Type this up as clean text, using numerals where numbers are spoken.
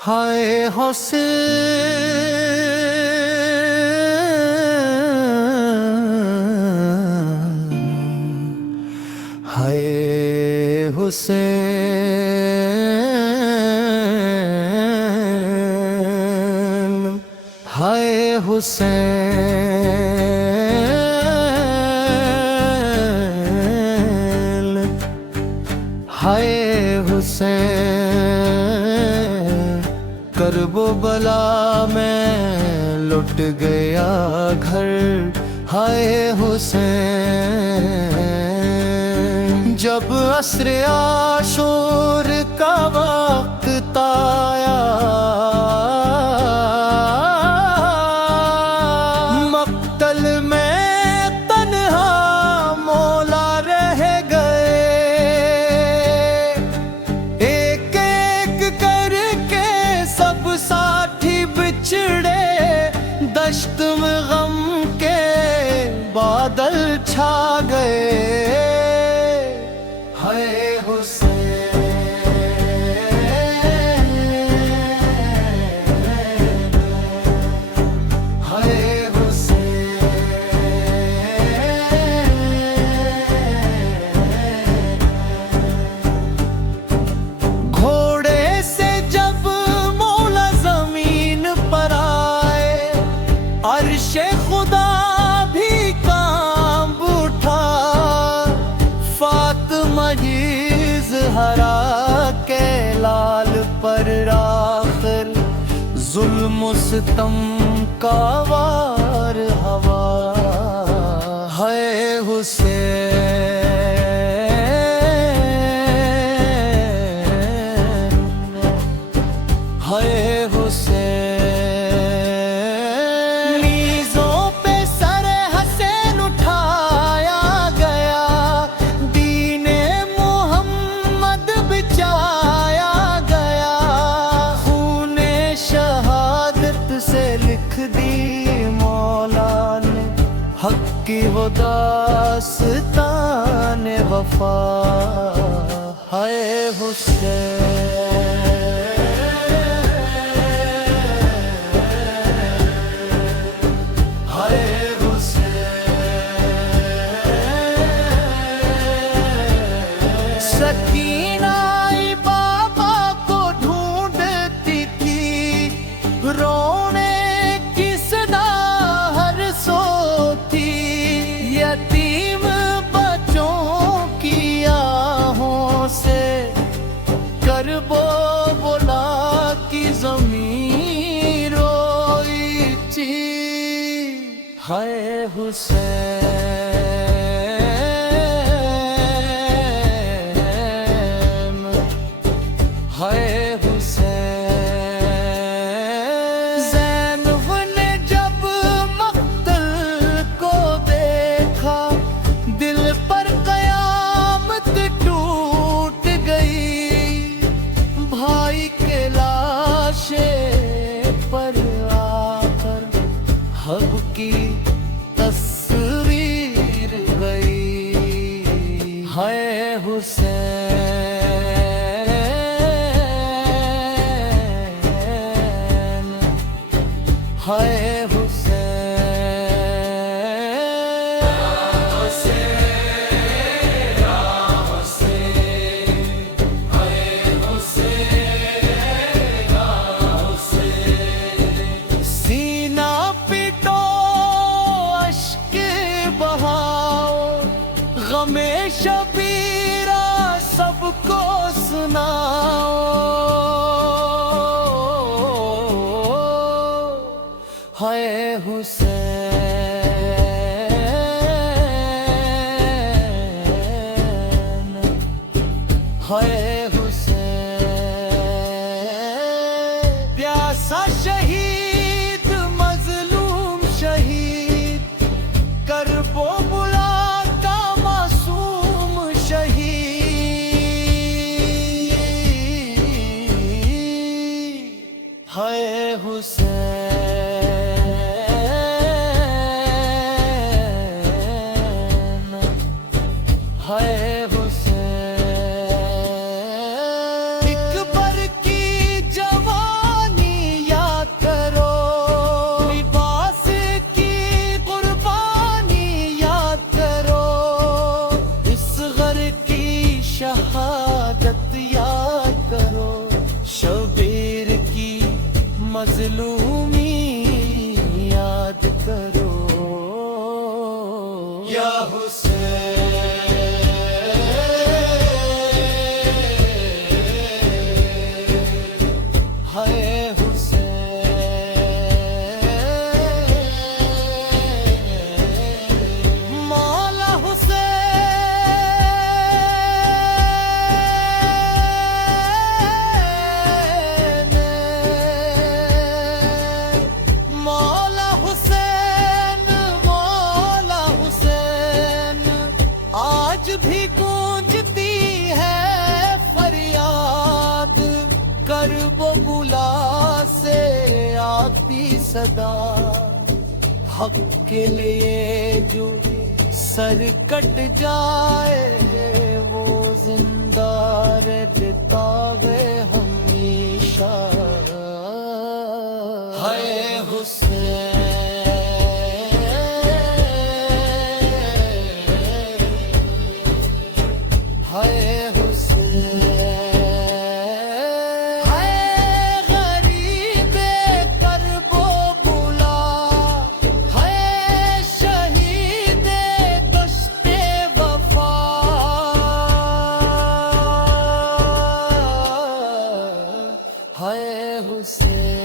हाय हुसैन, हाय हुसैन, हाय हुसैन, हाय हुसैन। करबो बला में लुट गया घर, हाय हुसैन। जब अस्र आशूर का वक्त आया, मक्तल में तन्हा मौला रह गए। एक एक करके सब साथी बिछड़े, दश्त में गम के बादल छा गए। हाय हुसैन, हाय हुसैन। घोड़े से जब मौला जमीन पर आए, अर्शे खुदा भी कांप उठा। फातिमा ज़हरा के लाल पर आखिर जुल्म सितम का वार हवा। हाय हुसैन, हाय हुसैन। नीज़ों पे सर हसैन उठाया गया, दीने मोहम्मद बिछाया गया। खूने शहादत से लिख दी मौला ने हक की वो दास्तान वफा। हाय हुसैन, हाय हुसैन। सकीना आई बाबा को ढूंढती थी, रोने की सदा हर सो थी। यतीम बच्चों की आहों से करबो बुला की ज़मीं रोई थी। हाय हुसैन, हाय हुसैन। ज़ैनब ने जब मक्तल को देखा, दिल पर क़यामत टूट गई। भाई के लाशे पर आकर हब की तस्वीर गई। हाय हुसैन, हाय हुसैन। सीना पीटो, अश्क बहाओ, गमे शबीरा सबको सुनाओ। हाय हुसैन, हाय हुसैन। प्यासा शहीद, मजलूम शहीद, करबो बुला का मासूम शहीद। हाय हुसैन, हाय हुसैन। एक बर की जवान मजलूमी याद करो या हुसैन, हाय हुसैन, मौला हुसैन, मौला हुसैन, मौला हुसैन, आज भी गूंजती है फरियाद, करबो बुला से आती सदा, हक के लिए जो सर कट जाए वो जिंदा रहता है हमेशा, हाय हुसैन, हाय हुसैन, हाय गरीबे करबो बुला, हाय शहीदे दश्ते वफा, हाय हुसैन।